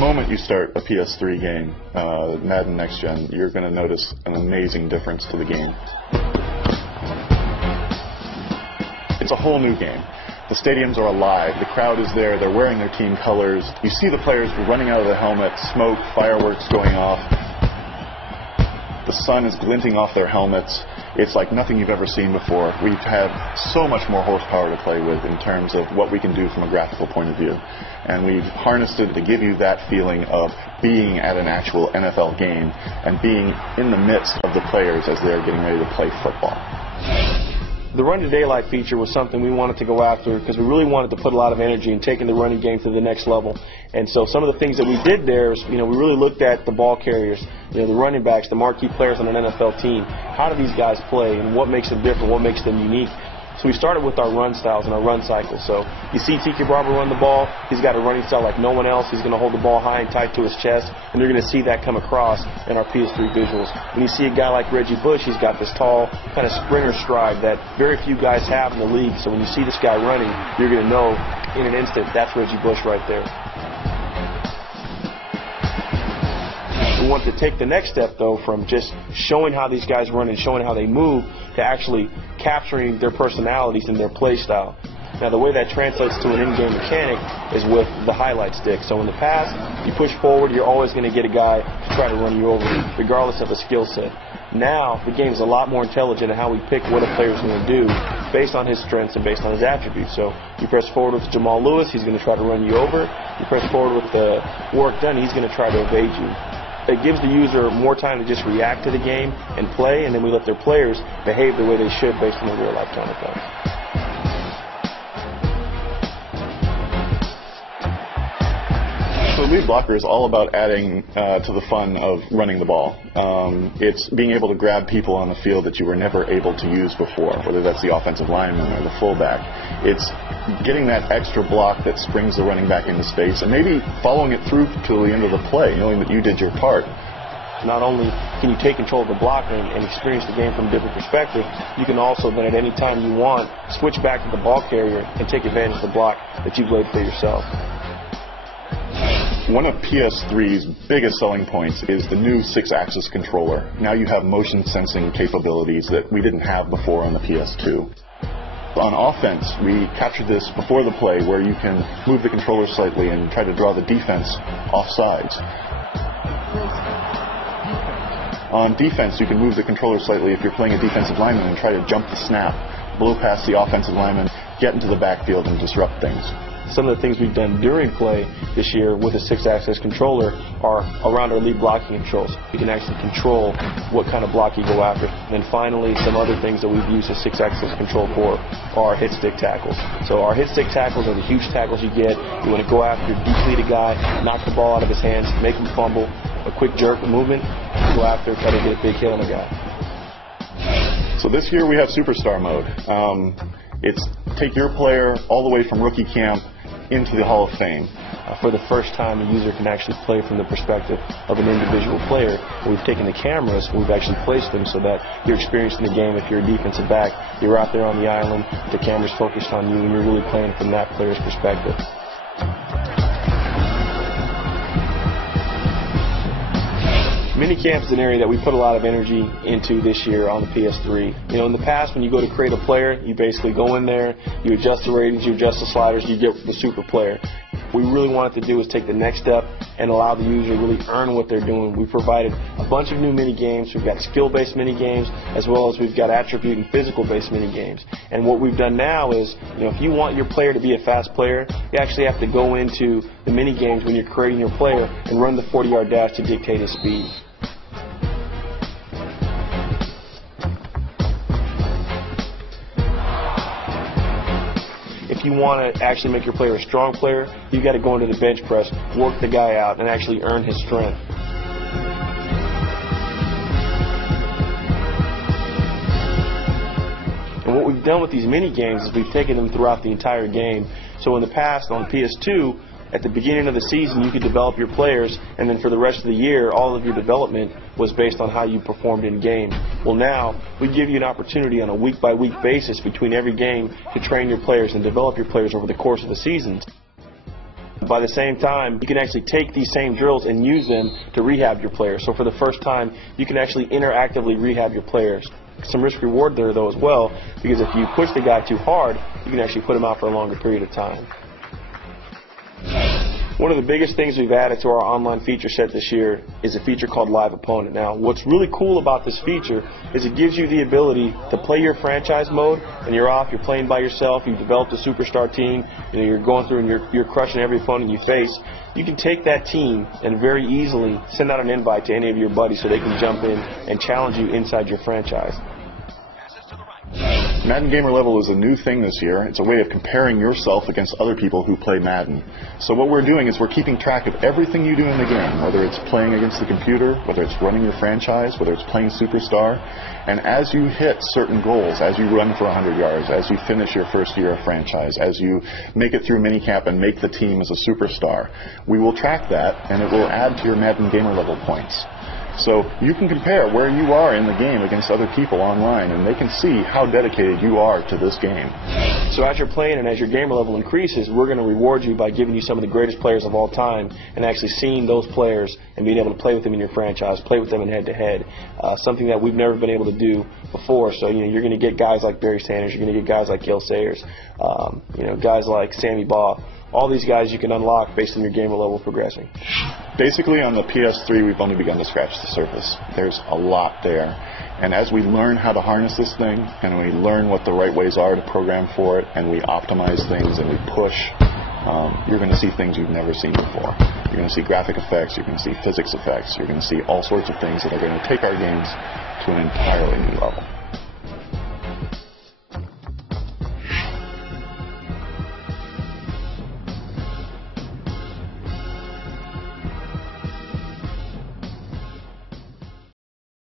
moment you start a PS3 game, Madden Next Gen, you're going to notice an amazing difference to the game. It's a whole new game. The stadiums are alive, the crowd is there, they're wearing their team colors. You see the players running out of the helmet, smoke, fireworks going off. The sun is glinting off their helmets. It's like nothing you've ever seen before. We've had so much more horsepower to play with in terms of what we can do from a graphical point of view. And we've harnessed it to give you that feeling of being at an actual NFL game and being in the midst of the players as they're getting ready to play football. The run to daylight feature was something we wanted to go after because we really wanted to put a lot of energy in taking the running game to the next level. And so some of the things that we did there is, we really looked at the ball carriers, the running backs, the marquee players on an NFL team. How do these guys play and what makes them different, what makes them unique? So we started with our run styles and our run cycle. So you see Tiki Barber run the ball. He's got a running style like no one else. He's going to hold the ball high and tight to his chest, and you're going to see that come across in our PS3 visuals. When you see a guy like Reggie Bush, he's got this tall kind of sprinter stride that very few guys have in the league. So when you see this guy running, you're going to know in an instant that's Reggie Bush right there. We want to take the next step, though, from just showing how these guys run and showing how they move to actually capturing their personalities and their play style. Now, the way that translates to an in-game mechanic is with the highlight stick. So in the past, you push forward, you're always going to get a guy to try to run you over, regardless of a skill set. Now, the game's a lot more intelligent in how we pick what a player's going to do based on his strengths and based on his attributes. So you press forward with Jamal Lewis, he's going to try to run you over. You press forward with the Warrick Dunn, he's going to try to evade you. It gives the user more time to just react to the game and play, and then we let their players behave the way they should based on the real-life counterparts. So lead blocker is all about adding to the fun of running the ball. It's being able to grab people on the field that you were never able to use before, whether that's the offensive lineman or the fullback. It's getting that extra block that springs the running back into space and maybe following it through to the end of the play, knowing that you did your part. Not only can you take control of the block and experience the game from a different perspective, you can also then at any time you want switch back to the ball carrier and take advantage of the block that you've laid for yourself. One of PS3's biggest selling points is the new 6-axis controller. Now you have motion sensing capabilities that we didn't have before on the PS2. On offense, we captured this before the play where you can move the controller slightly and try to draw the defense off sides. On defense, you can move the controller slightly if you're playing a defensive lineman and try to jump the snap, blow past the offensive lineman, get into the backfield and disrupt things. Some of the things we've done during play this year with a 6-axis controller are around our lead blocking controls. You can actually control what kind of block you go after. And then finally, some other things that we've used a 6-axis control for are hit stick tackles. So our hit stick tackles are the huge tackles you get. You want to go after, deplete a guy, knock the ball out of his hands, make him fumble, a quick jerk movement, go after, try to get a big hit on the guy. So this year we have Superstar mode. It's take your player all the way from rookie camp into the Hall of Fame. For the first time, a user can actually play from the perspective of an individual player. We've taken the cameras, we've actually placed them so that you're experiencing the game. If you're a defensive back, you're out there on the island, the camera's focused on you, and you're really playing from that player's perspective. Minichamps is an area that we put a lot of energy into this year on the PS3. In the past, when you go to create a player, you basically go in there, you adjust the ratings, you adjust the sliders, you get the super player. What we really wanted to do is take the next step and allow the user to really earn what they're doing. We provided a bunch of new mini games. We've got skill-based mini games, as well as we've got attribute and physical-based mini games. And what we've done now is, if you want your player to be a fast player, you actually have to go into the mini games when you're creating your player and run the 40-yard dash to dictate his speed. If you want to actually make your player a strong player, you've got to go into the bench press, work the guy out, and actually earn his strength. And what we've done with these mini games is we've taken them throughout the entire game. So in the past, on PS2, at the beginning of the season, you could develop your players, and then for the rest of the year, all of your development was based on how you performed in game. Well, now, we give you an opportunity on a week-by-week basis between every game to train your players and develop your players over the course of the season. by the same time, you can actually take these same drills and use them to rehab your players. So for the first time, you can actually interactively rehab your players. Some risk reward there though as well, because if you push the guy too hard, you can actually put him out for a longer period of time. One of the biggest things we've added to our online feature set this year is a feature called Live Opponent. Now, what's really cool about this feature is it gives you the ability to play your franchise mode, and you're off, you're playing by yourself, you've developed a superstar team, you're going through and you're crushing every opponent you face. You can take that team and very easily send out an invite to any of your buddies so they can jump in and challenge you inside your franchise. Madden Gamer Level is a new thing this year. It's a way of comparing yourself against other people who play Madden. So what we're doing is we're keeping track of everything you do in the game, whether it's playing against the computer, whether it's running your franchise, whether it's playing Superstar. And as you hit certain goals, as you run for 100 yards, as you finish your first year of franchise, as you make it through minicamp and make the team as a superstar, we will track that and it will add to your Madden Gamer Level points. So you can compare where you are in the game against other people online, and they can see how dedicated you are to this game. So as you're playing and as your gamer level increases, we're going to reward you by giving you some of the greatest players of all time and actually seeing those players and being able to play with them in your franchise, play with them in head-to-head, something that we've never been able to do before. So you're going to get guys like Barry Sanders, you're going to get guys like Gil Sayers, guys like Sammy Baugh. All these guys you can unlock based on your gamer level progressing. Basically, on the PS3, we've only begun to scratch the surface. There's a lot there. And as we learn how to harness this thing, and we learn what the right ways are to program for it, and we optimize things and we push, you're going to see things you've never seen before. You're going to see graphic effects, you're going to see physics effects, you're going to see all sorts of things that are going to take our games to an entirely new level.